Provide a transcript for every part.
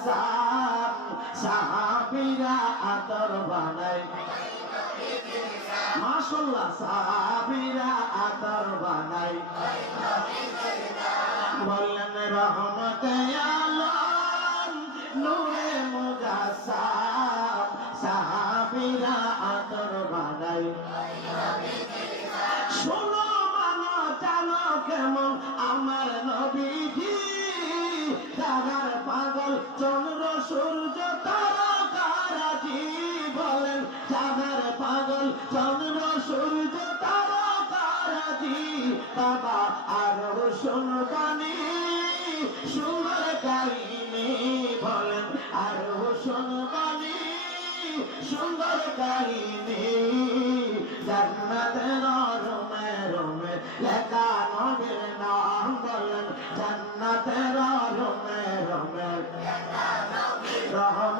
মুজাসসাম সাহাবীরা আদর বানাই। মাশাআল্লাহ সাহাবীরা আদর বানাই। বললেন, রহমতে আলম নূরে মুজাসসাম সাহাবীরা আদর বানাই। শোনো মানো, জানো কেমন আমার নবীজি। তারার পাগল চন্দ্র, সূর্য তারকারাজি বলেন। চাঁদের পাগল চন্দ্র, সূর্য তারকারাজি বাবা, আরও শুনবানি সুন্দর কাহিনী বলেন, আরও শুনবানি সুন্দর কাহিনী জান্নাতের রমে রমে লেখা নবীর নাম বলেন জান্নাতের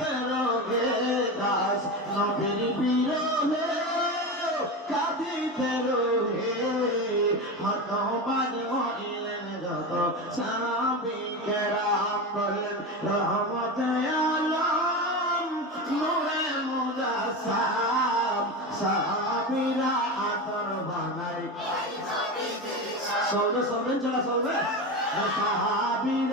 রোগে দাস নবীর বিরহে কাঁদিতে রোগে হতবাদ হইলেন যত সাবি কেরাম বললেন রহমতে আলম নূরে মুজাসসাম সাহাবীরা আতর বানাই চলবে চলবেন চলা চলবে সাহাবিরা